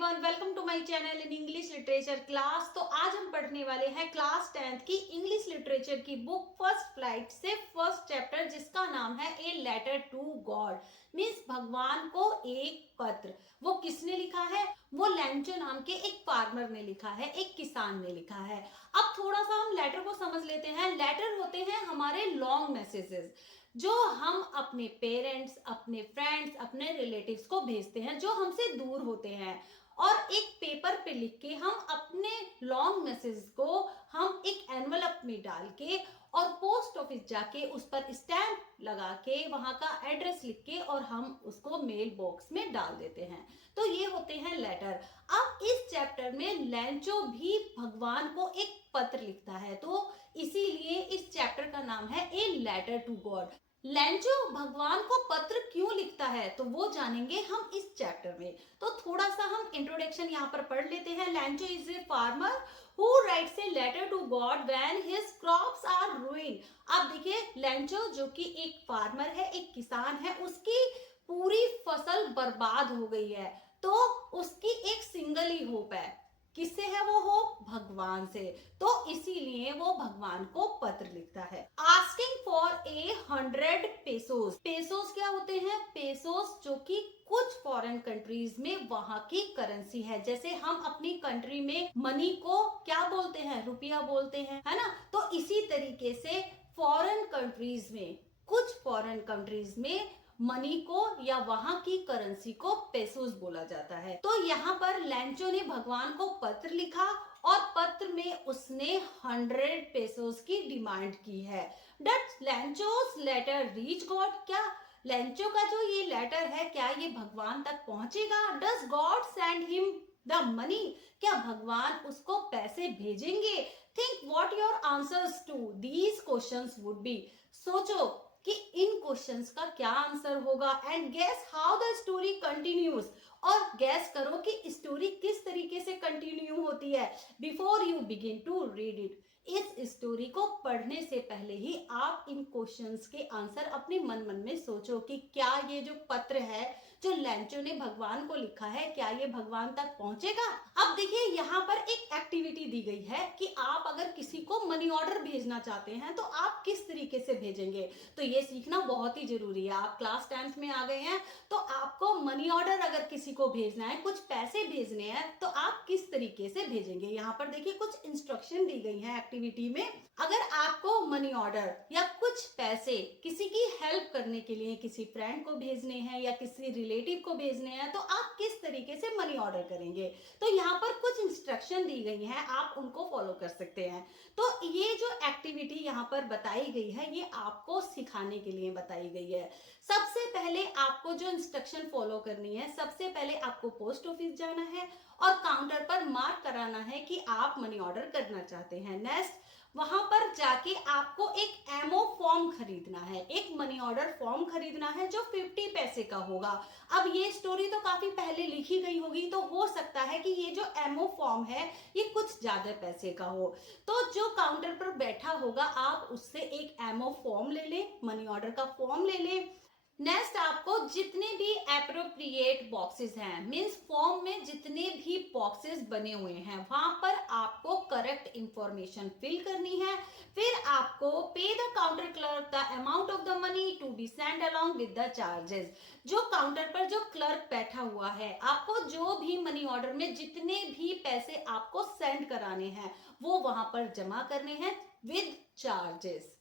Everyone, welcome to my channel in English literature class. तो आज हम पढ़ने वाले हैं क्लास 10th की इंग्लिश लिटरेचर की बुक फर्स्ट फ्लाइट से फर्स्ट चैप्टर, जिसका नाम है a letter to God. Means भगवान को एक पत्र। वो किसने लिखा है? वो लैंचो नाम के एक फार्मर ने लिखा है, एक किसान ने लिखा है। अब थोड़ा सा हम लेटर को समझ लेते हैं। लेटर होते हैं हमारे लॉन्ग मैसेजेस जो हम अपने पेरेंट्स, अपने फ्रेंड्स, अपने रिलेटिव्स को भेजते हैं जो हमसे दूर होते हैं। और एक पेपर पे लिख के हम अपने लॉन्ग मैसेज को हम एक एनवलप में डाल के और पोस्ट ऑफिस जाके उस पर स्टैंप लगा के वहां का एड्रेस लिख के और हम उसको मेल बॉक्स में डाल देते हैं। तो ये होते हैं लेटर। अब इस चैप्टर में लैंचो भी भगवान को एक पत्र लिखता है, तो इसीलिए इस चैप्टर का नाम है a letter to God. Lencho भगवान को पत्र क्यों लिखता है तो वो जानेंगे हम इस चैप्टर में। तो थोड़ा सा हम इंट्रोडक्शन यहाँ पर पढ़ लेते हैं। Lencho is a farmer who writes a letter to God when his crops are ruined. अब देखिए, लैंचो जो कि एक फार्मर है, एक किसान है, उसकी पूरी फसल बर्बाद हो गई है, तो उसकी एक सिंगल ही होप है। किससे है वो होप? भगवान से। तो इसीलिए वो भगवान को पत्र लिखता है। Asking for 100 pesos. पेसोस क्या होते हैं? पेसोस जो कि कुछ फॉरेन कंट्रीज में वहां की करेंसी है। जैसे हम अपनी कंट्री में मनी को क्या बोलते हैं? रुपया बोलते हैं, है ना। तो इसी तरीके से फॉरेन कंट्रीज में, कुछ फॉरेन कंट्रीज में मनी को या वहां की करेंसी को पेसोस बोला जाता है। तो यहाँ पर लैंचो ने भगवान को पत्र लिखा और पत्र में उसने 100 पेसोस की डिमांड की है। Does Lencho's letter reach God? क्या लैंचो का जो ये लेटर है, क्या ये भगवान तक पहुंचेगा? Does God send him the money? क्या भगवान उसको पैसे भेजेंगे? Think what your answers to these questions would be. सोचो कि इन क्वेश्चंस का क्या आंसर होगा। And guess how the story continues. और गैस करो कि स्टोरी किस तरीके से कंटिन्यू होती है। Before you begin to read it, इस स्टोरी को पढ़ने से पहले ही आप इन क्वेश्चंस के आंसर अपने मन में सोचो कि क्या ये जो पत्र है जो लैंचो ने भगवान को लिखा है, क्या ये भगवान तक पहुंचेगा। अब देखिए, यहाँ पर एक एक्टिविटी दी गई है कि आप अगर किसी को मनी ऑर्डर भेजना चाहते हैं तो आप किस तरीके से भेजेंगे। तो ये सीखना बहुत ही जरूरी है। आप क्लास 10th में आ गए हैं, तो आपको मनी ऑर्डर अगर किसी को भेजना है, कुछ पैसे भेजने हैं, तो आप किस तरीके से भेजेंगे। यहाँ पर देखिए कुछ इंस्ट्रक्शन दी गई है एक्टिविटी में। अगर आपको मनी ऑर्डर या कुछ पैसे किसी की हेल्प करने के लिए किसी फ्रेंड को भेजने हैं या किसी रिलेटिव को भेजने हैं, तो आप किस तरीके से मनी ऑर्डर करेंगे। तो यहाँ पर कुछ इंस्ट्रक्शन दी गई हैं, आप उनको फॉलो कर सकते हैं। तो ये जो एक्टिविटी यहाँ पर बताई गई है, ये आपको सिखाने के लिए बताई गई है। सबसे पहले आपको जो इंस्ट्रक्शन फॉलो करनी है, सबसे पहले आपको पोस्ट ऑफिस जाना है और काउंटर पर मार्क कराना है कि आप मनी ऑर्डर करना चाहते हैं। नेक्स्ट, वहां पर जाके आपको एक एमओ फॉर्म खरीदना है, एक मनी ऑर्डर फॉर्म खरीदना है जो 50 पैसे का होगा। अब ये स्टोरी तो काफी पहले लिखी गई होगी, तो हो सकता है कि ये जो एमओ फॉर्म है ये कुछ ज्यादा पैसे का हो। तो जो काउंटर पर बैठा होगा, आप उससे एक एमओ फॉर्म ले लें, मनी ऑर्डर का फॉर्म ले लें। नेक्स्ट, आपको जितने भी एप्रोप्रिएट बॉक्सेस हैं, मींस फॉर्म में जितने भी बॉक्सेस बने हुए हैं, वहां पर आपको करेक्ट इंफॉर्मेशन फिल करनी है। फिर आपको pay the counter clerk the amount of the money to be sent along with the charges. जो काउंटर पर जो क्लर्क बैठा हुआ है, आपको जो भी मनी ऑर्डर में जितने भी पैसे आपको सेंड कराने हैं वो वहां पर जमा करने हैं विद चार्जेस।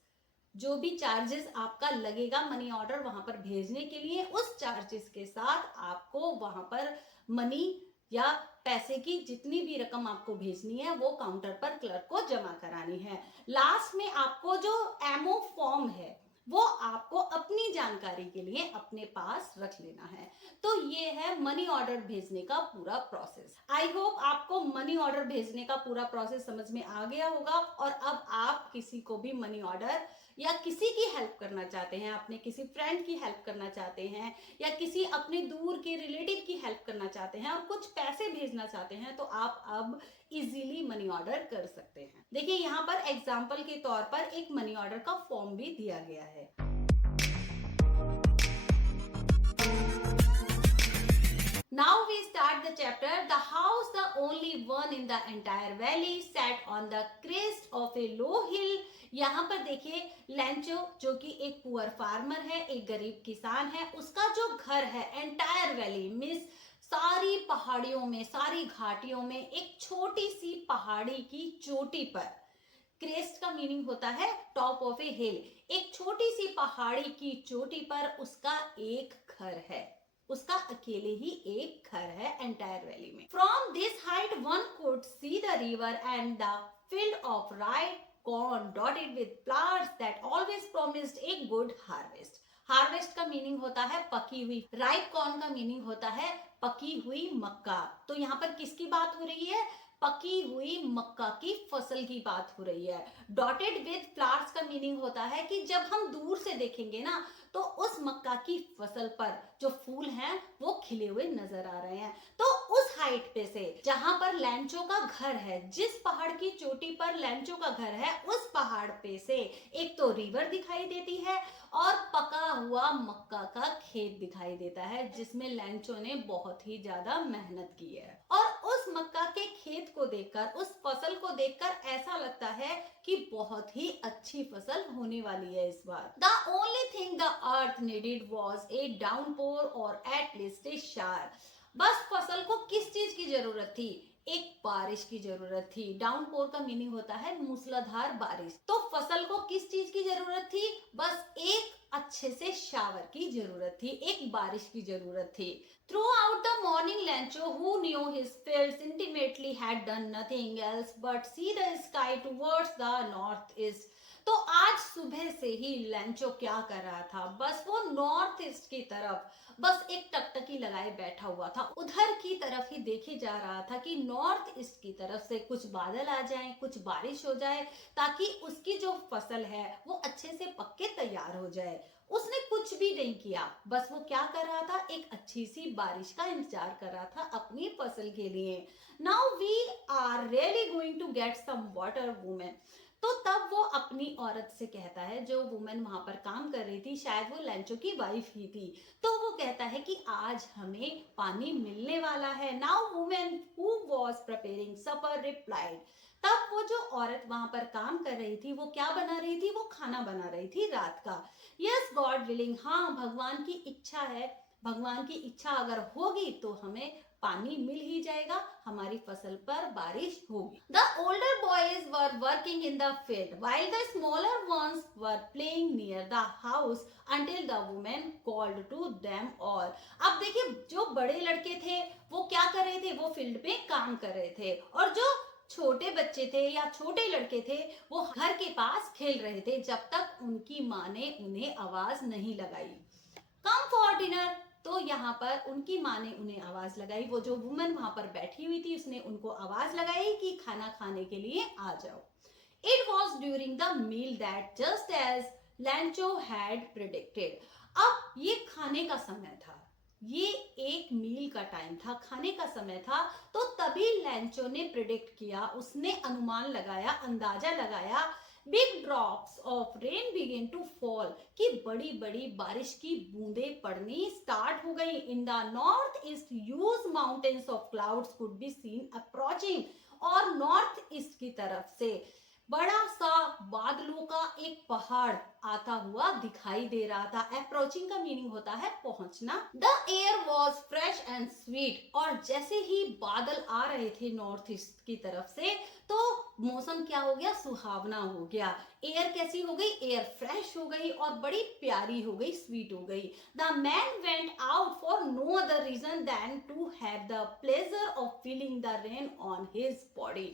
जो भी चार्जेस आपका लगेगा मनी ऑर्डर वहां पर भेजने के लिए, उस चार्जेस के साथ आपको वहां पर मनी या पैसे की जितनी भी रकम आपको भेजनी है वो काउंटर पर क्लर्क को जमा करानी है। लास्ट में आपको जो एमओ फॉर्म है वो आपको अपनी जानकारी के लिए अपने पास रख लेना है। तो ये है मनी ऑर्डर भेजने का पूरा प्रोसेस। आई होप आपको मनी ऑर्डर भेजने का पूरा प्रोसेस समझ में आ गया होगा। और अब आप किसी को भी मनी ऑर्डर या किसी की हेल्प करना चाहते हैं, अपने किसी फ्रेंड की हेल्प करना चाहते हैं या किसी अपने दूर के रिलेटिव की हेल्प करना चाहते हैं और कुछ पैसे भेजना चाहते हैं, तो आप अब इजीली मनी ऑर्डर कर सकते हैं। देखिए, यहाँ पर एग्जाम्पल के तौर पर एक मनी ऑर्डर का फॉर्म भी दिया गया है। Now we start the chapter the house, the only one in the entire valley, sat on the crest of a low hill. यहाँ पर देखिए लैंचो जो कि एक पुअर फार्मर है, एक गरीब किसान है, उसका जो घर है एंटायर वैली मीन्स सारी पहाड़ियों में, सारी घाटियों में एक छोटी सी पहाड़ी की चोटी पर, क्रेस्ट का मीनिंग होता है टॉप ऑफ ए हिल, एक छोटी सी पहाड़ी की चोटी पर उसका एक घर है, उसका अकेले ही एक घर है एंटायर वैली में। From this height one could see the river and the field of right corn dotted with flowers that always promised a good harvest. Harvest का मीनिंग होता है पकी हुई, राइप कॉर्न का मीनिंग होता है पकी हुई मक्का। तो यहाँ पर किसकी बात हो रही है? पकी हुई मक्का की फसल की बात हो रही है। डॉटेड विद फ्लावर्स का मीनिंग होता है कि जब हम दूर से देखेंगे ना तो उस मक्का की फसल पर जो फूल हैं वो खिले हुए नजर आ रहे हैं। तो उस हाइट पे से जहां पर लैंचो का घर है, जिस पहाड़ की चोटी पर लैंचो का घर है, उस पहाड़ पे से एक तो रिवर दिखाई देती है और पका हुआ मक्का का खेत दिखाई देता है जिसमें लैंचो ने बहुत ही ज्यादा मेहनत की है। और उस मक्का के खेत को देखकर, उस फसल को देखकर ऐसा लगता है कि बहुत ही अच्छी फसल होने वाली है इस बार। The only thing the earth needed was a downpour और एट लीस्ट ए शावर। बस फसल को किस चीज की जरूरत थी? एक बारिश की जरूरत थी। डाउनपोर का मीनिंग होता है मूसलाधार बारिश। तो फसल को किस चीज की जरूरत थी? बस एक अच्छे से शावर की जरूरत थी, एक बारिश की जरूरत थी। Throughout the morning, Lancho, who knew his fields intimately, had done nothing else but see the sky towards the northeast. तो आज सुबह से ही लैंचो क्या कर रहा था? बस वो नॉर्थ ईस्ट की तरफ बस एक टकटकी लगाए बैठा हुआ था, उधर की तरफ ही देखे जा रहा था कि नॉर्थ ईस्ट की तरफ से कुछ बादल आ जाएं, कुछ बारिश हो जाए ताकि उसकी जो फसल है वो अच्छे से पक के तैयार हो जाए। उसने कुछ भी नहीं किया, बस वो क्या कर रहा था? एक अच्छी सी बारिश का इंतजार कर रहा था अपनी फसल के लिए। Now we are really going to get some water women. तो तब वो अपनी औरत से कहता है, जो वुमेन वहां पर काम कर रही थी, शायद वो लैंचो की वाइफ ही थी, तो वो कहता है कि आज हमें पानी मिलने वाला है। Now women who was preparing supper replied. तब वो जो औरत वहां पर काम कर रही थी वो क्या बना रही थी? वो खाना बना रही थी रात का। यस गॉड विलिंग, हाँ भगवान की इच्छा है, भगवान की इच्छा अगर होगी तो हमें पानी मिल ही जाएगा, हमारी फसल पर बारिश होगी। The older boys were working in the field while the smaller ones were playing near the house until the woman called to them all. अब देखिए जो बड़े लड़के थे वो क्या कर रहे थे? वो फील्ड में काम कर रहे थे, और जो छोटे बच्चे थे या छोटे लड़के थे वो घर के पास खेल रहे थे जब तक उनकी माँ ने उन्हें आवाज नहीं लगाई। Come for dinner. तो यहाँ पर उनकी माँ ने उन्हें आवाज लगाई, वो जो वुमन वहां पर बैठी हुई थी उसने उनको आवाज लगाई कि खाना खाने के लिए आ जाओ। It was during the meal that just as Lencho had predicted. अब ये खाने का समय था, ये एक मील का टाइम था, खाने का समय था। तो तभी लैंचो ने प्रिडिक्ट किया, उसने अनुमान लगाया, अंदाजा लगाया, big drops of rain began to fall, कि बड़ी बड़ी बारिश की बूंदें पड़नी स्टार्ट हो गई। In the north east huge mountains of clouds could be seen approaching. और नॉर्थ ईस्ट की तरफ से बड़ा सा बादलों का एक पहाड़ आता हुआ दिखाई दे रहा था। अप्रोचिंग का मीनिंग होता है पहुंचना। The air was fresh and sweet. और जैसे ही बादल आ रहे थे नॉर्थ ईस्ट की तरफ से तो मौसम क्या हो गया? सुहावना हो गया। एयर कैसी हो गई? एयर फ्रेश हो गई और बड़ी प्यारी हो गई, स्वीट हो गई। The man went out for no other reason than to have the pleasure of feeling the rain on his body.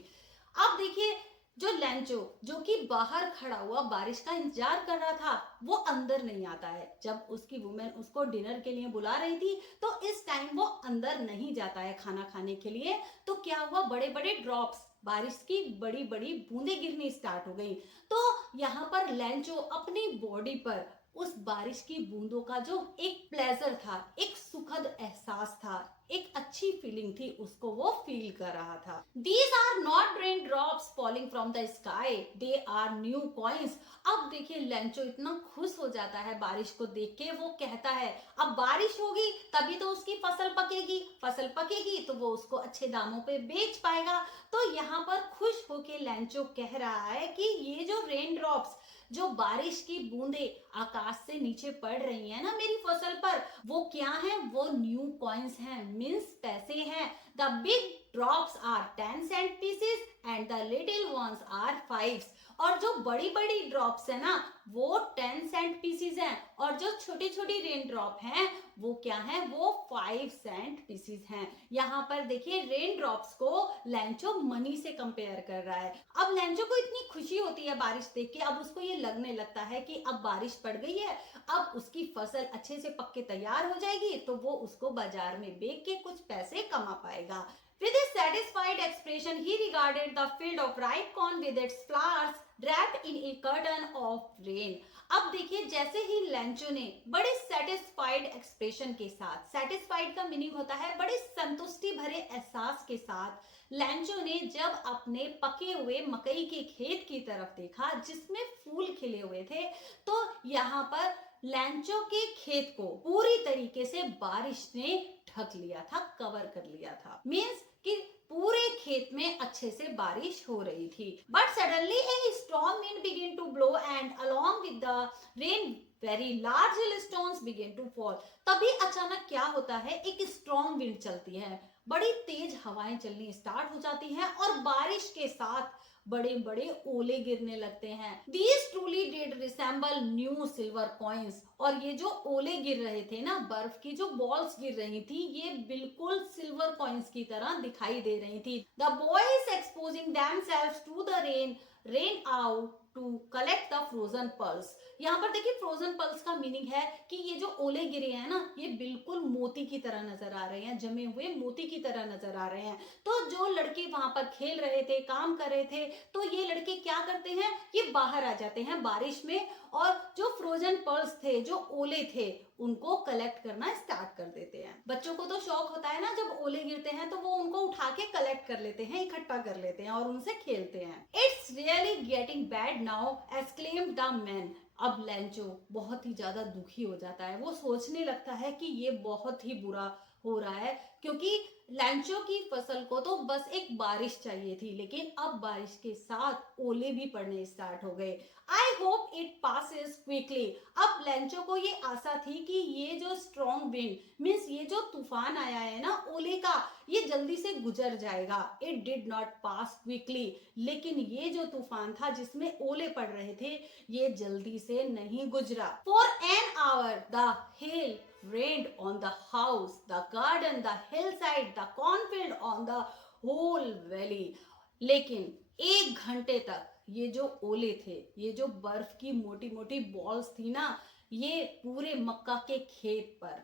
अब देखिए जो लैंचो जो कि बाहर खड़ा हुआ बारिश का इंतजार कर रहा था वो अंदर नहीं आता है। जब उसकी वुमेन उसको डिनर के लिए बुला रही थी तो इस टाइम वो अंदर नहीं जाता है खाना खाने के लिए। तो क्या हुआ? बड़े बड़े ड्रॉप्स, बारिश की बड़ी बड़ी बूंदें गिरनी स्टार्ट हो गई। तो यहाँ पर लैंचो अपनी बॉडी पर उस बारिश की बूंदों का जो एक प्लेजर था, एक सुखद एहसास था, एक अच्छी फीलिंग थी, उसको वो फील कर रहा था। These are not rain drops falling from the sky, they are new coins। अब देखिए लेंचो इतना खुश हो जाता है बारिश को देख के, वो कहता है अब बारिश होगी तभी तो उसकी फसल पकेगी, फसल पकेगी तो वो उसको अच्छे दामों पे बेच पाएगा। तो यहाँ पर खुश होके लेंचो कह रहा है कि ये जो रेन ड्रॉप्स, जो बारिश की बूंदे आकाश से नीचे पड़ रही है ना मेरी फसल पर, वो क्या है, वो न्यू कॉइन्स हैं, मीन्स पैसे हैं। The big drops are 10 cent pieces and the little ones are 5। और जो बड़ी बड़ी ड्रॉप्स है ना वो 10 सेंट पीसेस हैं, और जो छोटी छोटी रेन ड्रॉप हैं वो क्या है, वो 5 सेंट पीसेस हैं। यहाँ पर देखिए रेन ड्रॉप्स को लेंचो मनी से कंपेयर कर रहा है। अब लेंचो को इतनी खुशी होती है बारिश देख के, अब उसको ये लगने लगता है कि अब बारिश पड़ गई है, अब उसकी फसल अच्छे से पक के तैयार हो जाएगी तो वो उसको बाजार में बेच के कुछ पैसे कमा पाएगा। With a satisfied expression, he regarded the field of ripe corn with its flowers wrapped in a curtain of rain। अब देखिए जैसे ही लेंचो ने बड़े सेटिस्फाइड एक्सप्रेशन के साथ, सेटिस्फाइड का मीनिंग होता है बड़े संतुष्टि भरे एहसास के साथ, लेंचो ने जब अपने पके हुए मकई के खेत की तरफ देखा जिसमें फूल खिले हुए थे, तो यहाँ पर लेंचो के खेत को पूरी तरीके से बारिश ने ढक लिया था, कवर कर लिया था। मीन्स कि पूरे खेत में अच्छे से बारिश हो रही थी। But suddenly a strong wind began to blow and along with the rain very large hailstones began to fall। तभी अचानक क्या होता है, एक स्ट्रॉन्ग विंड चलती है, बड़ी तेज हवाएं चलनी स्टार्ट हो जाती हैं और बारिश के साथ बड़े बड़े ओले गिरने लगते हैं। These truly did resemble new silver coins। और ये जो ओले गिर रहे थे ना, बर्फ की जो बॉल्स गिर रही थी, ये बिल्कुल सिल्वर कॉइन्स की तरह दिखाई दे रही थी। The boys exposing themselves to the rain ran out to collect the frozen pearls। यहाँ पर देखिए फ्रोजन पल्स का मीनिंग है कि ये जो ओले गिरे हैं ना, ये बिल्कुल मोती की तरह नजर आ रहे हैं, जमे हुए मोती की तरह नजर आ रहे हैं। तो जो लड़के वहां पर खेल रहे थे, काम कर रहे थे, तो ये लड़के क्या करते हैं, ये बाहर आ जाते हैं बारिश में और जो फ्रोजन पर्ल्स थे, जो ओले थे, उनको कलेक्ट करना स्टार्ट कर देते हैं। बच्चों को तो शौक होता है ना, जब ओले गिरते हैं तो वो उनको उठा के कलेक्ट कर लेते हैं, इकट्ठा कर लेते हैं और उनसे खेलते हैं। It's really getting bad now exclaimed the man. अब लेंचो बहुत ही ज्यादा दुखी हो जाता है, वो सोचने लगता है कि ये बहुत ही बुरा हो रहा है, क्योंकि लेंचो की फसल को तो बस एक बारिश चाहिए थी, लेकिन अब बारिश के साथ ओले भी पड़ने स्टार्ट हो गए। I hope it passes quickly. अब लेंचो को ये आशा थी कि ये जो स्ट्रॉन्ग विंड मीन्स ये जो तूफान आया है ना ओले का, ये जल्दी से गुजर जाएगा। It did not pass quickly. लेकिन ये जो तूफान था जिसमें ओले पड़ रहे थे, ये जल्दी से नहीं गुजरा। For an hour the hell rained on the house, the garden, the hillside, the cornfield, on the whole valley। लेकिन 1 घंटे तक ये जो ओले थे, ये जो बर्फ की मोटी मोटी बॉल्स थी ना, ये पूरे मक्का के खेत पर,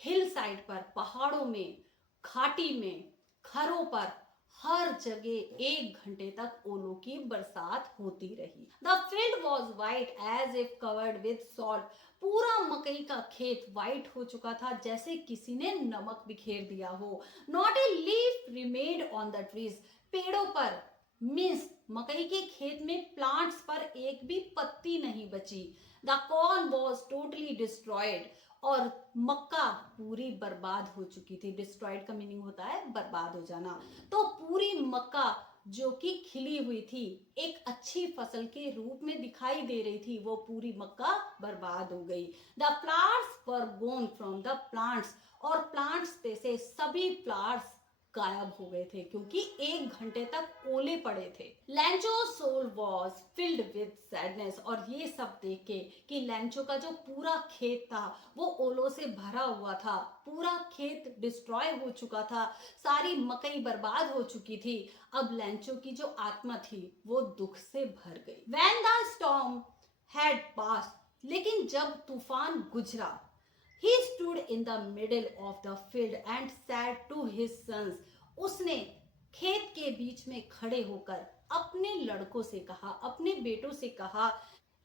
हिल साइड पर, पहाड़ों में, घाटी में, खरों पर, हर जगह 1 घंटे तक ओलों की बरसात होती रही। The field was white as if covered with salt. पूरा मकई का खेत वाइट हो चुका था, जैसे किसी ने नमक बिखेर दिया हो। Not a leaf remained on the trees. पेड़ों पर मीन्स मकई के खेत में प्लांट्स पर एक भी पत्ती नहीं बची। The corn was totally destroyed. और मक्का पूरी बर्बाद हो चुकी थी। डिस्ट्रॉयड का मीनिंग होता है बर्बाद हो जाना। तो पूरी मक्का जो कि खिली हुई थी, एक अच्छी फसल के रूप में दिखाई दे रही थी, वो पूरी मक्का बर्बाद हो गई। The flowers were gone from the plants. और प्लांट्स पे से सभी फ्लावर्स गायब हो गए थे, क्योंकि 1 घंटे तक ओले पड़े थे। Lencho soul was filled with sadness. और ये सब देख के कि लेंचो का जो पूरा खेत था वो ओलों से भरा हुआ था, पूरा खेत डिस्ट्रॉय हो चुका था, सारी मकई बर्बाद हो चुकी थी। अब लेंचो की जो आत्मा थी वो दुख से भर गई। When the storm had passed, लेकिन जब तूफान गुजरा, He stood in the middle of the field and said to his sons। उसने खेत के बीच में खड़े होकर अपने लड़कों से कहा, अपने बेटों से कहा,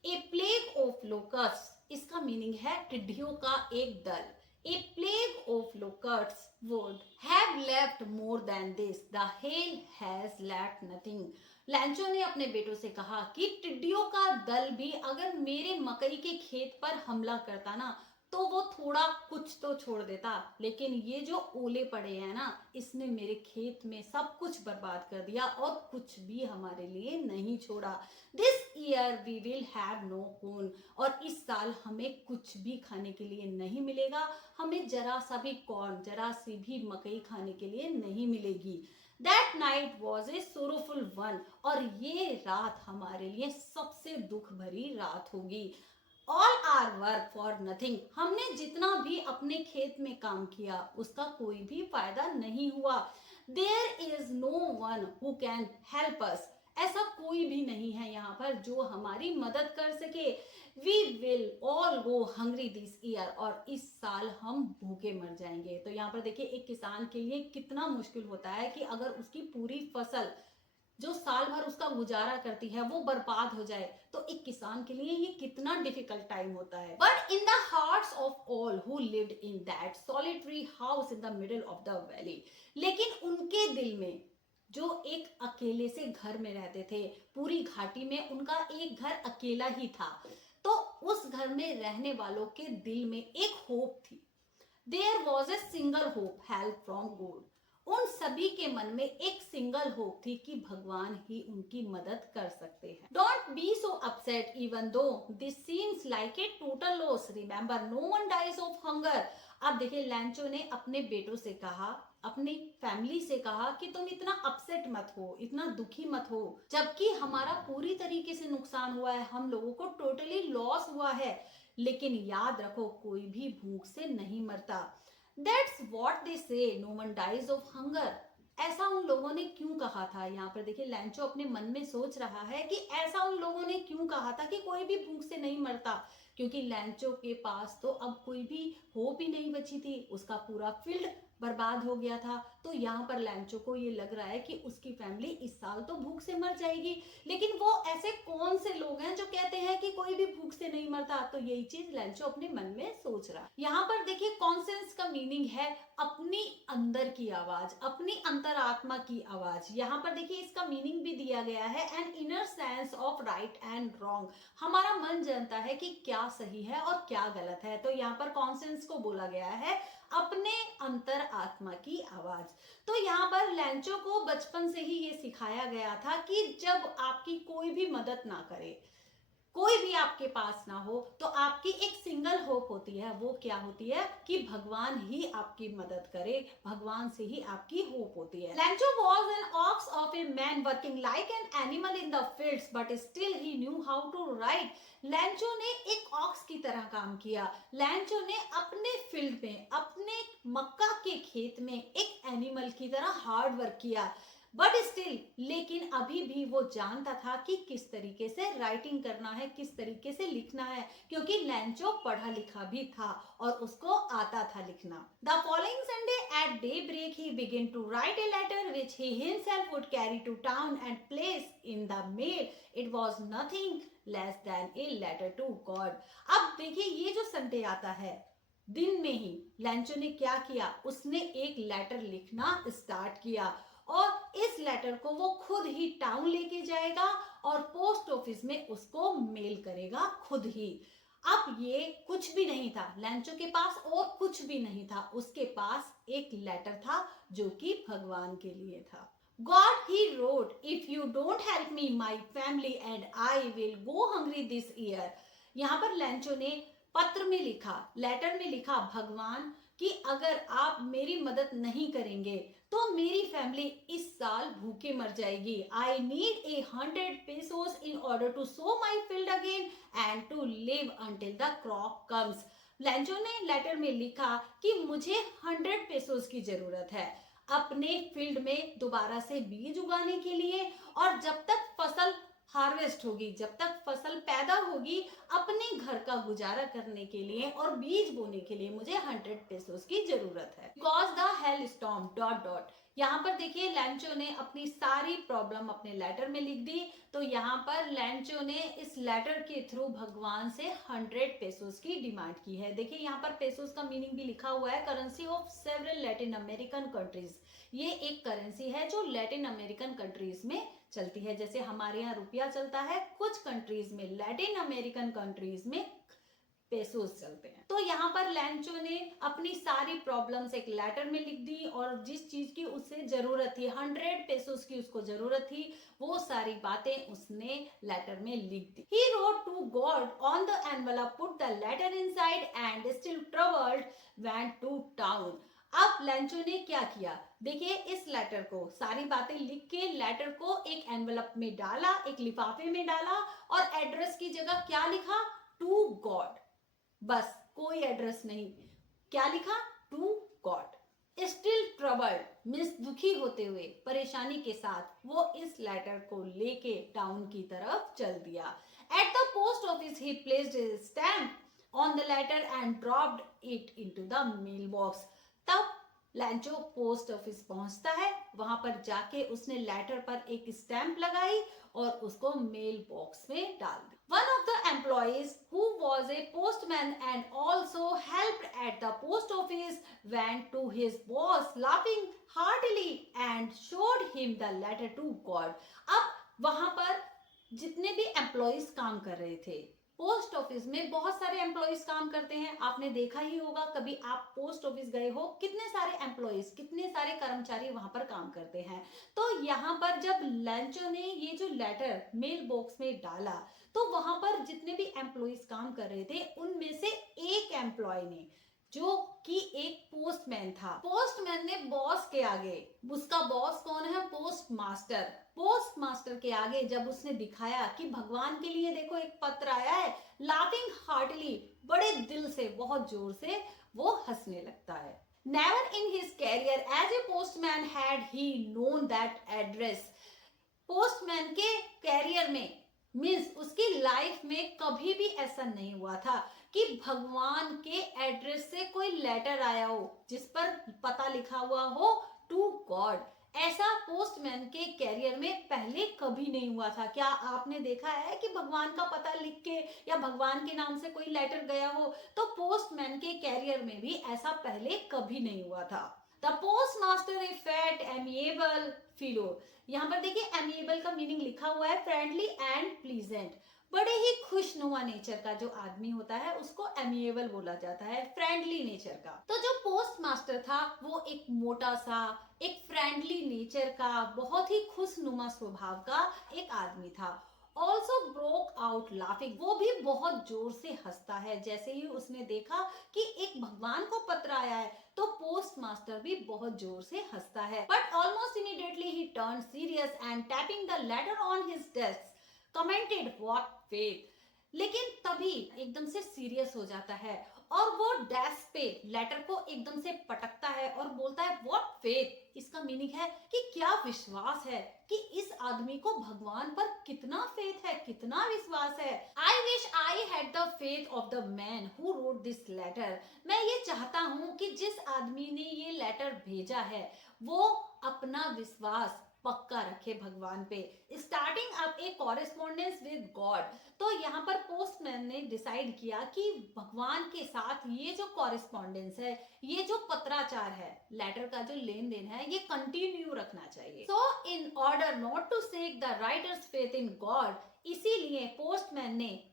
ए प्लेग ऑफ लोकस्ट। इसका मीनिंग है टिड्डियों का एक दल। A plague of locusts would have left more than this. The hail has left nothing. लैंचो ने अपने बेटों से कहा कि टिड्डियों का दल भी अगर मेरे मकई के खेत पर हमला करता ना तो वो थोड़ा कुछ तो छोड़ देता, लेकिन ये जो ओले पड़े हैं ना इसने मेरे खेत में सब कुछ बर्बाद कर दिया और कुछ भी हमारे लिए नहीं छोड़ा। This year we will have no corn, और इस साल हमें कुछ भी खाने के लिए नहीं मिलेगा, हमें जरा सा भी कॉर्न, जरा सी भी मकई खाने के लिए नहीं मिलेगी। That night was a sorrowful one, और ये रात हमारे लिए सबसे दुख भरी रात होगी। All our work for nothing, हमने जितना भी अपने खेत में काम किया उसका कोई भी फायदा नहीं हुआ। There is no one who can help us, ऐसा कोई भी नहीं है यहाँ पर जो हमारी मदद कर सके। We will all go hungry this year, और इस साल हम भूखे मर जाएंगे। तो यहाँ पर देखिए एक किसान के लिए कितना मुश्किल होता है कि अगर उसकी पूरी फसल जो साल भर उसका गुजारा करती है वो बर्बाद हो जाए, तो एक किसान के लिए ये कितना डिफिकल्ट टाइम होता है। But in the hearts of all who lived in that solitary house in the middle of the valley, लेकिन उनके दिल में जो एक अकेले से घर में रहते थे, पूरी घाटी में उनका एक घर अकेला ही था, तो उस घर में रहने वालों के दिल में एक होप थी। There was a single hope, help from God. उन सभी के मन में एक सिंगल होप थी कि भगवान ही उनकी मदद कर सकते हैं। Don't be so upset even though this seems like a total loss, remember no one dies of hunger. अब देखिए लैंचो ने अपने बेटों से कहा, अपनी फैमिली से कहा कि तुम इतना अपसेट मत हो, इतना दुखी मत हो, जबकि हमारा पूरी तरीके से नुकसान हुआ है, हम लोगों को टोटली लॉस हुआ है, लेकिन याद रखो कोई भी भूख से नहीं मरता। That's what they say, no one dies of hunger. ऐसा उन लोगों ने क्यों कहा था? यहाँ पर देखिए लैंचो अपने मन में सोच रहा है कि ऐसा उन लोगों ने क्यों कहा था कि कोई भी भूख से नहीं मरता, क्योंकि लैंचो के पास तो अब कोई भी होप ही नहीं बची थी, उसका पूरा फील्ड बर्बाद हो गया था। तो यहाँ पर लैंचो को ये लग रहा है कि उसकी फैमिली इस साल तो भूख से मर जाएगी, लेकिन वो ऐसे कौन से लोग हैं जो कहते हैं कि कोई भी भूख से नहीं मरता। तो यही चीज लैंचो अपने मन में सोच रहा है। यहाँ पर देखिए कॉन्सेंस का मीनिंग है अपनी अंदर की आवाज, अपनी अंतरात्मा की आवाज। यहाँ पर देखिए इसका मीनिंग भी दिया गया है, an inner sense of right and wrong. हमारा मन जानता है कि क्या सही है और क्या गलत है। तो यहाँ पर कॉन्सेंस को बोला गया है अपने अंतर आत्मा की आवाज। तो यहाँ पर लैंचो को बचपन से ही ये सिखाया गया था कि जब आपकी कोई भी मदद ना करे, कोई भी आपके पास ना हो, तो आपकी एक सिंगल होप होती है। वो क्या होती है कि भगवान ही आपकी मदद करे, भगवान से ही आपकी होप होती है। लैंचो was an ox of a man working like an animal in the fields, but still he knew how to write. लैंचो ने एक ऑक्स की तरह काम किया। लैंचो ने अपने फील्ड में, अपने मक्का के खेत में एक एनिमल की तरह हार्ड वर्क किया, बट स्टिल, लेकिन अभी भी वो जानता था कि किस तरीके से राइटिंग करना है, किस तरीके से लिखना है, क्योंकि लैंचो पढ़ा लिखा भी था और उसको आता था लिखना। The following Sunday at daybreak he begin to write a letter which he himself would carry to town and place in the mail. It was nothing less than a letter to God. अब देखिए ये जो Sunday आता है, दिन में ही लैंचो ने क्या किया, उसने एक लेटर लिखना स्टार्ट किया और इस लेटर को वो खुद ही टाउन लेके जाएगा और पोस्ट ऑफिस में उसको मेल करेगा खुद ही। अब ये कुछ भी नहीं था, लैंचो के पास और कुछ भी नहीं था, उसके पास एक लेटर था जो कि भगवान के लिए था। God, he wrote, if you don't help me, my family and I will go hungry this year. यहाँ पर लैंचो ने पत्र में लिखा, लेटर में लिखा भगवान कि अगर आप मेरी मदद नहीं करेंगे तो मेरी फैमिली इस साल भूखे मर जाएगी। I need 100 pesos in order to sow my field again and to live until the crop comes. लैंचो ने लेटर में लिखा कि मुझे 100 पेसोस की जरूरत है अपने फील्ड में दोबारा से बीज उगाने के लिए, और जब तक फसल हार्वेस्ट होगी, जब तक फसल पैदा होगी, अपने घर का गुजारा करने के लिए और बीज बोने के लिए मुझे 100 पेसोस की जरूरत है। Because the hailstorm ... यहाँ पर देखिए लैंचो ने अपनी सारी प्रॉब्लम अपने लेटर में लिख दी। तो यहाँ पर लैंचो ने इस लेटर के थ्रू भगवान से 100 पेसोस की डिमांड की है। देखिए यहाँ पर पेसोस का मीनिंग भी लिखा हुआ है, currency of several Latin American countries. ये एक करेंसी है जो लैटिन अमेरिकन कंट्रीज में चलती है। जैसे हमारे यहाँ रुपया चलता है, कुछ कंट्रीज में, लैटिन अमेरिकन कंट्रीज में पेसोस चलते हैं। तो यहाँ पर लैंचो ने अपनी सारी प्रॉब्लम्स एक लेटर में लिख दी और जिस चीज की उसे जरूरत थी, 100 पेसोस की उसको जरूरत थी, वो सारी बातें उसने लेटर में लिख दी। He wrote to God on the envelope, put the letter inside and still troubled went to town. अब लैंचो ने क्या किया, देखिए इस लेटर को, सारी बातें लिख के लेटर को एक एनवेलप में डाला, एक लिफाफे में डाला और एड्रेस की जगह क्या लिखा, टू गॉड। बस कोई एड्रेस नहीं, क्या लिखा, to God. Still troubled means दुखी होते हुए, परेशानी के साथ वो इस लेटर को लेके टाउन की तरफ चल दिया। At the post office he placed his stamp on the letter and dropped it into the mail box. तब लैंचो पोस्ट ऑफिस पहुंचता है, वहां पर जाके उसने लेटर पर एक स्टैंप लगाई और उसको मेल बॉक्स में डाल दी। One of the employees who was a postman and also helped at the post office went to his boss laughing heartily and showed him the letter to God. अब वहां पर जितने भी एम्प्लॉइज काम कर रहे थे, पोस्ट ऑफिस में बहुत सारे एम्प्लॉइज काम करते हैं, आपने देखा ही होगा, कभी आप पोस्ट ऑफिस गए हो, कितने सारे एम्प्लॉइज, कितने सारे कर्मचारी वहां पर काम करते हैं। तो यहाँ पर जब लैंचो ने ये जो लेटर मेल बॉक्स में डाला, तो वहां पर जितने भी एम्प्लॉइज काम कर रहे थे, उनमें से एक एम्प्लॉय ने, जो कि एक पोस्टमैन था, पोस्टमैन ने बॉस के आगे, उसका बॉस कौन है, पोस्ट मास्टर, पोस्ट मास्टर के आगे जब उसने दिखाया कि भगवान के लिए देखो एक पत्र आया है, लाफिंग हार्टली, बड़े दिल से, बहुत जोर से वो हंसने लगता है। Never in his career as a postman had he known that address. Postman के कैरियर में मीन्स उसकी लाइफ में कभी भी ऐसा नहीं हुआ था कि भगवान के एड्रेस से कोई लेटर आया हो जिस पर पता लिखा हुआ हो टू गॉड। ऐसा पोस्टमैन के कैरियर में पहले कभी नहीं हुआ था। क्या आपने देखा है कि भगवान का पता लिख के या भगवान के नाम से कोई लेटर गया हो? तो पोस्टमैन के कैरियर में भी ऐसा पहले कभी नहीं हुआ था। The post master a fat amiable fellow, यहाँ पर देखिए एमिएबल का मीनिंग लिखा हुआ है फ्रेंडली एंड प्लीजेंट, बड़े ही खुशनुमा नेचर का जो आदमी होता है उसको एमिएबल बोला जाता है, फ्रेंडली नेचर का। तो जो पोस्ट मास्टर था वो एक मोटा सा, एक फ्रेंडली नेचर का, बहुत ही खुशनुमा स्वभाव का एक आदमी था। ऑल्सो ब्रोक आउट लाफिंग, वो भी बहुत जोर से हंसता है। जैसे ही उसने देखा कि एक भगवान को पत्र आया है तो पोस्ट मास्टर भी बहुत जोर से हंसता है। But almost immediately he turn serious and tapping the later on his desk commented what faith, लेकिन तभी एकदम से सीरियस हो जाता है और वो डेस्क पे लेटर को एकदम से पटकता है और बोलता है व्हाट फेथ। इसका मीनिंग है कि क्या विश्वास है, कि इस आदमी को भगवान पर कितना फेथ है, कितना विश्वास है। I wish I had the faith of the man who wrote this letter, मैं ये चाहता हूँ कि जिस आदमी ने ये लेटर भेजा है वो अपना विश्वास पक्का रखे भगवान पे। Starting up A correspondence with God, तो यहाँ पर पोस्टमैन ने डिसाइड किया कि भगवान के साथ ये जो कॉरेस्पॉन्डेंस है, ये जो पत्राचार है, लेटर का जो लेन देन है, ये कंटिन्यू रखना चाहिए। So in order not to shake the writer's faith in God, इसीलिए पोस्टमैन ने,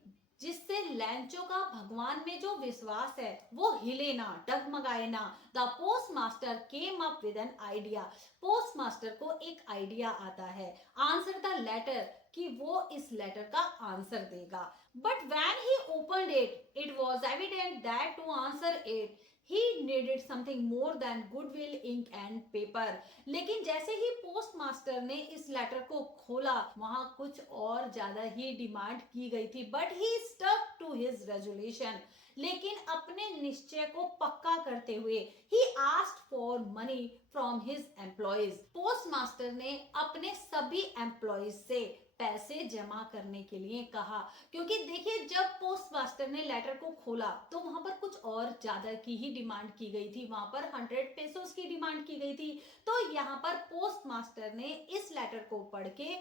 जिससे लैंचो का भगवान में जो विश्वास है वो हिले ना, डगमगाए ना, the post master came up with an idea, post master को एक आइडिया आता है, आंसर द लेटर, कि वो इस लेटर का आंसर देगा। But when he opened it, it was evident that to answer it he needed something more than goodwill ink and paper, लेकिन जैसे ही पोस्ट पोस्ट मास्टर ने इस लेटर को खोला वहां कुछ और ज्यादा ही डिमांड की गई थी, but he stuck to his resolution. लेकिन अपने निश्चय को पक्का करते हुए he asked for money from his employees. Post master ने अपने सभी एम्प्लॉयज से पैसे जमा करने के लिए कहा, क्योंकि देखिए जब पोस्ट मास्टर ने लेटर को खोला तो वहां पर कुछ और ज्यादा की ही डिमांड की गई थी, वहां पर 100 पेसोस की डिमांड की गई थी। तो यहाँ पर पोस्ट मास्टर ने इस लेटर को पढ़ के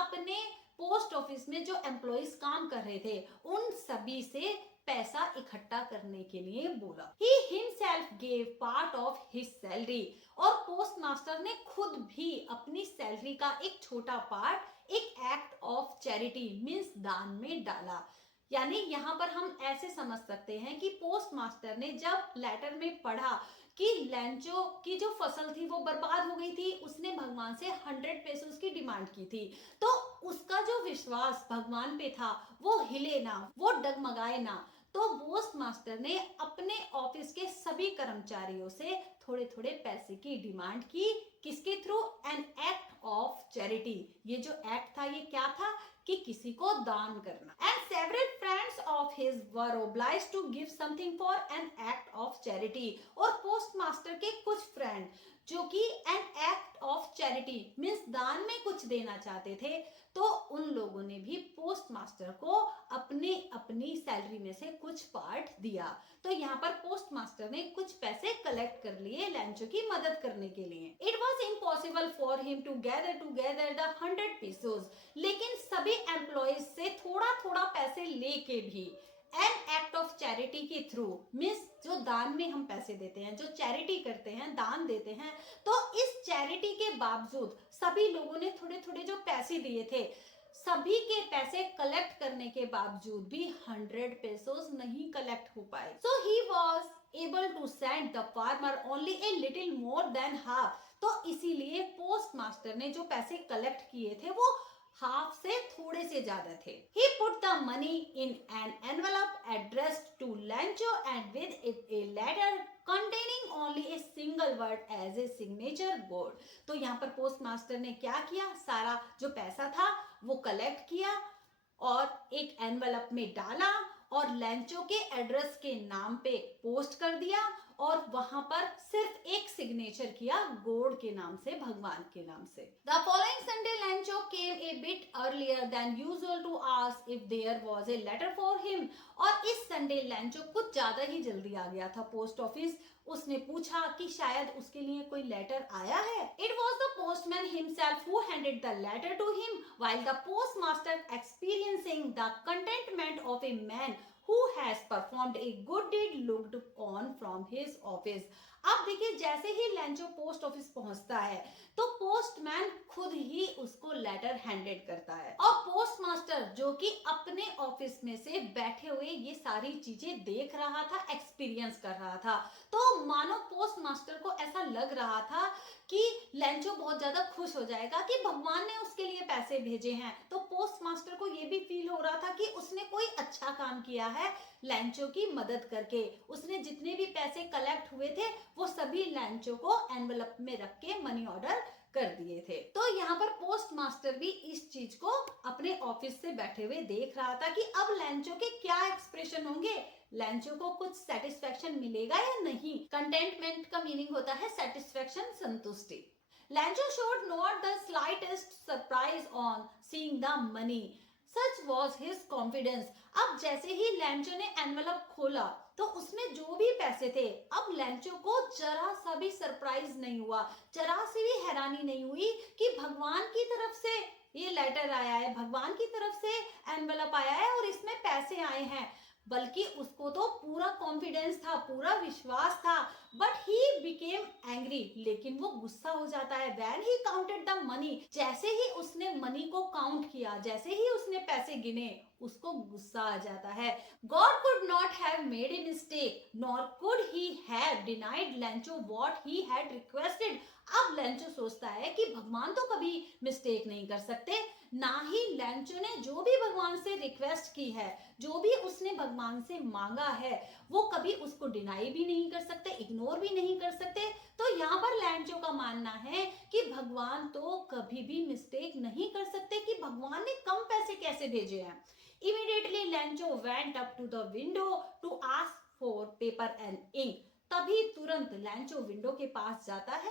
अपने पोस्ट ऑफिस में जो एम्प्लॉयज काम कर रहे थे उन सभी से पैसा इकट्ठा करने के लिए बोला। He himself gave part of his salary, और पोस्ट मास्टर ने खुद भी अपनी सैलरी का एक छोटा पार्ट एक एक्ट ऑफ चैरिटी मीन्स दान में डाला। यानी यहाँ पर हम ऐसे समझ सकते हैं कि पोस्ट मास्टर ने जब लेटर में पढ़ा कि लैंचो की जो फसल थी वो बर्बाद हो गई थी, उसने भगवान से 100 पेसोस की डिमांड की थी, तो उसका जो विश्वास भगवान पे था वो हिले ना, वो डगमगाए ना। तो पोस्ट मास्टर ने अपने ऑफिस के सभी कर्मचारियों से थोड़े थोड़े पैसे की डिमांड की। किसके through? N act of charity. ये जो एक्ट था ये क्या था कि किसी को दान करना। And several friends of his were obliged to give something for an act of charity. और पोस्ट मास्टर के कुछ फ्रेंड जो कि an act of charity means दान में कुछ देना चाहते थे, तो उन लोगों ने भी पोस्ट मास्टर को अपने अपनी सैलरी में से कुछ पार्ट दिया। तो यहाँ पर पोस्ट मास्टर ने कुछ पैसे कलेक्ट कर लिए लैंचो की मदद करने के लिए। It was impossible for him to gather the 100 pesos, लेकिन सभी एम्प्लॉयज से थोड़ा थोड़ा पैसे लेके भी एन एक्ट ऑफ चैरिटी के थ्रू मीन्स जो दान में हम पैसे देते हैं, जो चैरिटी करते हैं, दान देते हैं, तो इस चैरिटी के बावजूद सभी लोगों ने थोड़े थोड़े जो पैसे दिए थे, सभी के पैसे कलेक्ट करने के बावजूद भी 100 पेसोस नहीं कलेक्ट हो पाए। So he was able to send the farmer only a little more than half. तो इसीलिए पोस्ट मास्टर ने जो पैसे कलेक्ट किए थे वो हाफ से थोड़े से ज्यादा थे। He put the money in an envelope addressed to Lancho and with it a letter containing only a single word as a signature gold। तो यहाँ पर पोस्ट मास्टर ने क्या किया, सारा जो पैसा था वो कलेक्ट किया और एक एनवेलप में डाला और लैंचो के एड्रेस के नाम पे पोस्ट कर दिया और वहां पर सिर्फ एक सिग्नेचर किया गॉड के नाम से, भगवान के नाम से। The following Sunday Lancho came a bit earlier than usual to ask if there was a letter for him। और इस संडे लैंचो कुछ ज्यादा ही जल्दी आ गया था पोस्ट ऑफिस। उसने पूछा कि शायद उसके लिए कोई लेटर आया है। It was the postman himself who handed the letter to him, while the postmaster, experiencing the contentment of a man who has performed a good deed, looked on from his office। अब देखिए जैसे ही लैंचो post office पहुंचता है तो postman खुद ही उसको letter handed करता है और पोस्ट मास्टर जो कि अपने ऑफिस में से बैठे हुए ये सारी चीजें देख रहा था, एक्सपीरियंस कर रहा था। तो मानो पोस्ट मास्टर को ऐसा लग रहा था कि लैंचो बहुत ज्यादा खुश हो जाएगा कि भगवान ने उसके लिए पैसे भेजे हैं। तो पोस्ट मास्टर को ये भी फील हो रहा था कि उसने कोई अच्छा काम किया है लैंचो की मदद करके। उसने जितने भी पैसे कलेक्ट हुए थे वो सभी लैंचो को एनवेलप में रख के मनी ऑर्डर कर दिए थे। तो यहाँ पर पोस्ट मास्टर भी इस चीज को अपने ऑफिस से बैठे हुए देख रहा था कि अब लैंचो के क्या एक्सप्रेशन होंगे, लैंचो को कुछ सेटिस्फेक्शन मिलेगा या नहीं। कंटेंटमेंट का मीनिंग होता है सेटिस्फेक्शन, संतुष्टि। लैंचो showed not the slightest surprise on seeing the money, such was his confidence। अब जैसे ही लैंचो ने एनवेलप खोला तो उसमें जो भी पैसे थे, अब लैंचो को जरा सा भी सरप्राइज नहीं हुआ, जरा सी भी हैरानी नहीं हुई कि भगवान की तरफ से ये लेटर आया है, भगवान की तरफ से एनवेलप आया है और इसमें पैसे आए हैं, बल्कि उसको तो पूरा कॉन्फिडेंस था, पूरा विश्वास था। बट ही बिकेम एंग्री, लेकिन वो गुस्सा हो जाता है। When he counted the money, जैसे ही उसने मनी को काउंट किया, जैसे ही उसने पैसे गिने, उसको गुस्सा आ जाता है। God could not have made a mistake, nor could he have denied Lancho what he had requested। अब लेंचो सोचता है कि भगवान तो कभी मिस्टेक नहीं कर सकते, ना ही लेंचो ने जो भी भगवान से रिक्वेस्ट की है, जो भी उसने भगवान से मांगा है, वो कभी उसको डिनाई भी नहीं कर सकते, इग्नोर भी नहीं कर सकते। तो यहाँ पर लेंचो का मानना है कि भगवान तो कभी भी मिस्टेक नहीं कर सकते कि भगवान ने कम पैसे कैसे भेजे हैं। Immediately Lencho went up to the window to ask for paper and ink। तभी तुरंत लेंचो विंडो के पास जाता है,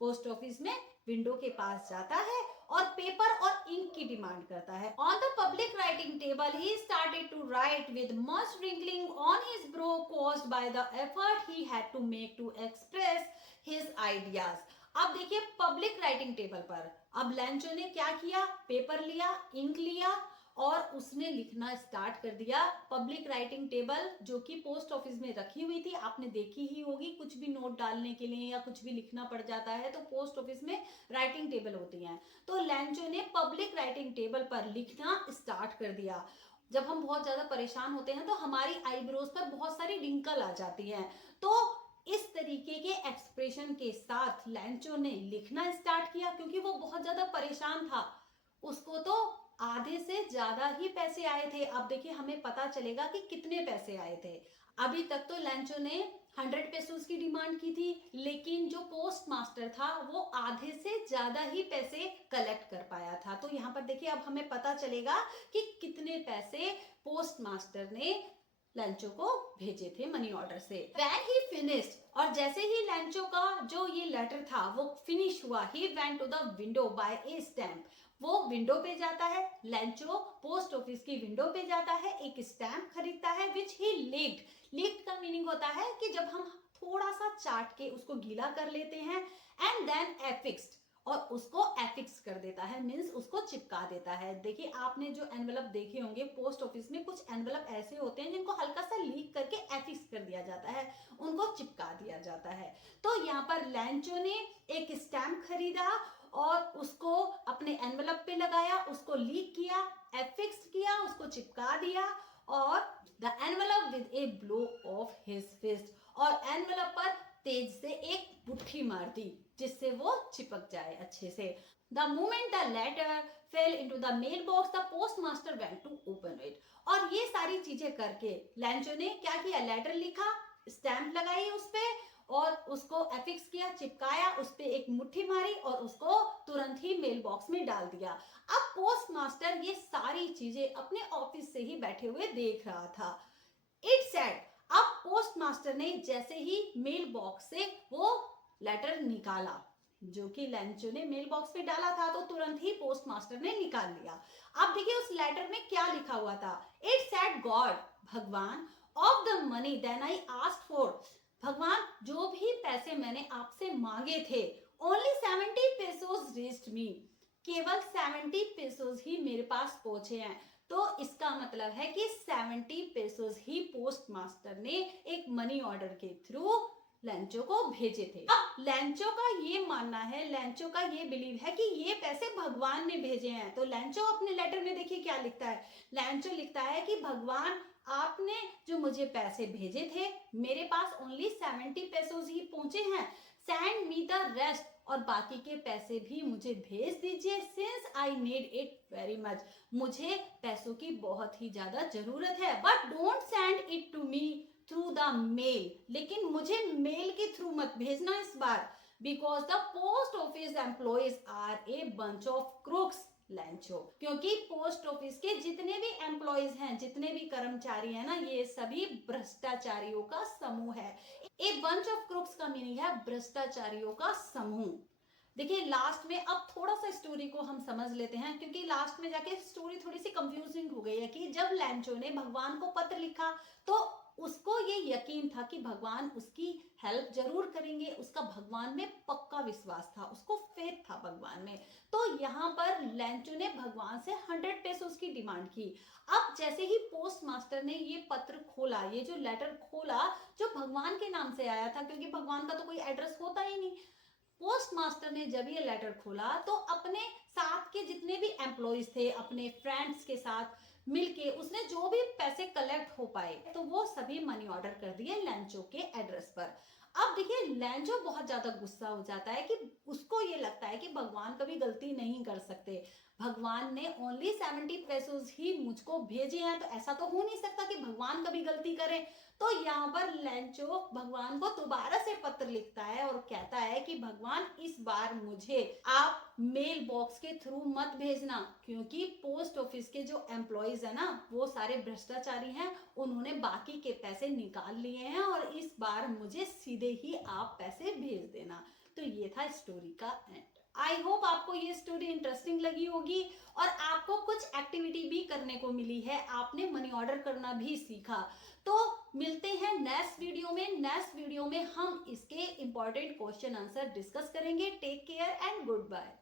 पोस्ट ऑफिस में विंडो के पास जाता है और पेपर और इंक की डिमांड करता है। On the public writing table he started to write with much wrinkling on his brow caused by the effort he had to make to express his ideas। अब देखिए पब्लिक राइटिंग टेबल पर अब Lencho ने क्या किया, paper लिया, ink लिया और उसने लिखना स्टार्ट कर दिया। पब्लिक राइटिंग टेबल जो कि पोस्ट ऑफिस में रखी हुई थी, आपने देखी ही होगी, कुछ भी नोट डालने के लिए या कुछ भी लिखना पड़ जाता है तो पोस्ट ऑफिस में राइटिंग टेबल होती हैं। तो लेंचो ने पब्लिक राइटिंग टेबल पर लिखना स्टार्ट कर दिया। जब हम बहुत ज्यादा परेशान होते हैं तो हमारी आईब्रोज पर बहुत सारी रिंकल आ जाती हैं, तो इस तरीके के एक्सप्रेशन के साथ लेंचो ने लिखना स्टार्ट किया क्योंकि वो बहुत ज्यादा परेशान था। उसको तो आधे से ज्यादा ही पैसे आए थे। अब देखिए हमें पता चलेगा कि कितने पैसे आए थे। अभी तक तो लेंचो ने 100 पेसोस की डिमांड की थी, लेकिन जो पोस्ट मास्टर था वो आधे से ज्यादा ही पैसे कलेक्ट कर पाया था। तो यहाँ पर देखिए अब हमें पता चलेगा कि कितने पैसे पोस्ट मास्टर ने लेंचो को भेजे थे मनी ऑर्डर से। When he finished, और जैसे ही लेंचो का जो ये लेटर था वो फिनिश हुआ, he went to the window by a stamp। वो विंडो पे जाता है, लेंचो पोस्ट ऑफिस की विंडो पे जाता है, एक स्टैम्प खरीदता है विच ही लीक्ड। लीक्ड का मीनिंग होता है कि जब हम थोड़ा सा चाट के उसको गीला कर लेते हैं एंड देन एफिक्स्ड, और उसको एफिक्स कर देता है, मीन्स उसको चिपका देता है। देखिए आपने जो एनवेलप देखे होंगे पोस्ट ऑफिस में, कुछ एनवेलप ऐसे होते हैं जिनको हल्का सा लीक करके एफिक्स कर दिया जाता है, उनको चिपका दिया जाता है। तो यहाँ पर लेंचो ने एक स्टैम्प खरीदा और उसको अपने एनवेलप पे लगाया, उसको लीक किया, एफिक्स किया, उसको चिपका दिया और the envelope with a blow of his fist, और एनवेलप पर तेज से एक मुट्ठी मार दी जिससे वो चिपक जाए अच्छे से। The moment the letter fell into the mail box the post master went to open it. और ये सारी चीजें करके लेंचो ने क्या किया, लेटर लिखा, स्टैम्प लगाई उस पे और उसको एफिक्स किया, चिपकाया, उस पे एक मुट्ठी मारी और उसको तुरंत ही मेल बॉक्स में डाल दिया। अब पोस्ट मास्टर ये सारी चीजें अपने ऑफिस से ही बैठे हुए देख रहा था। इट सेड, अब पोस्ट मास्टर ने जैसे ही मेल बॉक्स से वो लेटर निकाला जो कि लेंचो ने मेल बॉक्स पे डाला था, तो तुरंत ही पोस्ट मास्टर ने निकाल लिया। अब देखिए उस लेटर में क्या लिखा हुआ था। इट सेड गॉड, भगवान, of the money than I asked for, भगवान जो भी पैसे मैंने आपसे मांगे थे, ओनली 70 पेसोस रीच्ड मी, केवल 70 पेसोस ही मेरे पास पहुंचे हैं। तो इसका मतलब है कि 70 पेसोस ही पोस्ट मास्टर ने एक मनी ऑर्डर के थ्रू लेंचो को भेजे थे। अब लेंचो का ये मानना है, लेंचो का ये बिलीव है कि ये पैसे भगवान ने भेजे हैं। तो लेंचो अपने लेटर में देखिए क्या लिखता है, लेंचो लिखता है कि भगवान आपने जो मुझे पैसे भेजे थे, मेरे पास ओनली 70 पेसोस ही पहुंचे हैं, सेंड मी द रेस्ट, और बाकी के पैसे भी मुझे भेज दीजिए, since I need it very much, मुझे पैसों की बहुत ही ज्यादा जरूरत है, but don't send it to me through the mail, लेकिन मुझे मेल के थ्रू मत भेजना इस बार, because the post office employees are a bunch of crooks Lencho, क्योंकि पोस्ट ऑफिस के जितने भी एम्प्लॉयज हैं, जितने भी कर्मचारी हैं ना, ये सभी भ्रष्टाचारियों का समूह है। ए बंच ऑफ क्रूक्स का मीनिंग है भ्रष्टाचारियों का समूह। देखिए लास्ट में अब थोड़ा सा स्टोरी को हम समझ लेते हैं, क्योंकि लास्ट में जाके स्टोरी थोड़ी सी कंफ्यूजिंग हो गई है कि जब लेंचो ने भगवान को पत्र लिखा तो उसको ये यकीन था कि भगवान उसकी हेल्प जरूर करेंगे, उसका भगवान में पक्का विश्वास था, उसको फेथ था भगवान में। तो यहाँ पर लेंचो ने भगवान से 100 पेसोस की डिमांड की। अब जैसे ही पोस्ट मास्टर ने ये पत्र खोला, ये जो लेटर खोला जो भगवान के नाम से आया था, क्योंकि भगवान का तो कोई एड्रेस होता ही नहीं, पोस्ट मास्टर ने जब ये लेटर खोला तो अपने साथ के जितने भी एम्प्लॉयज थे, अपने फ्रेंड्स के साथ मिलके उसने जो भी पैसे कलेक्ट हो पाए तो वो सभी मनी ऑर्डर कर दिए लेंचो के एड्रेस पर। अब देखिए लैंचो बहुत ज्यादा गुस्सा हो जाता है कि उसको ये लगता है कि भगवान कभी गलती नहीं कर सकते। भगवान ने ओनली 70 पेसोस ही मुझको भेजे हैं, तो ऐसा तो हो नहीं सकता कि भगवान कभी गलती करें। तो यहाँ पर लैंचो भगवान को दोबारा से पत्र लिखता है और कहता है कि भगवान इस बार मुझे आप मेल बॉक्स के थ्रू मत भेजना, क्योंकि पोस्ट ऑफिस के जो एम्प्लॉयज है ना वो सारे भ्रष्टाचारी हैं, उन्होंने बाकी के पैसे निकाल लिए हैं और इस बार मुझे सीधे ही आप पैसे भेज देना। तो ये था स्टोरी का एंड। आई होप आपको ये स्टोरी इंटरेस्टिंग लगी होगी और आपको कुछ एक्टिविटी भी करने को मिली है, आपने मनी ऑर्डर करना भी सीखा। तो मिलते हैं नेक्स्ट वीडियो में। नेक्स्ट वीडियो में हम इसके इंपॉर्टेंट क्वेश्चन आंसर डिस्कस करेंगे। Take care and good bye.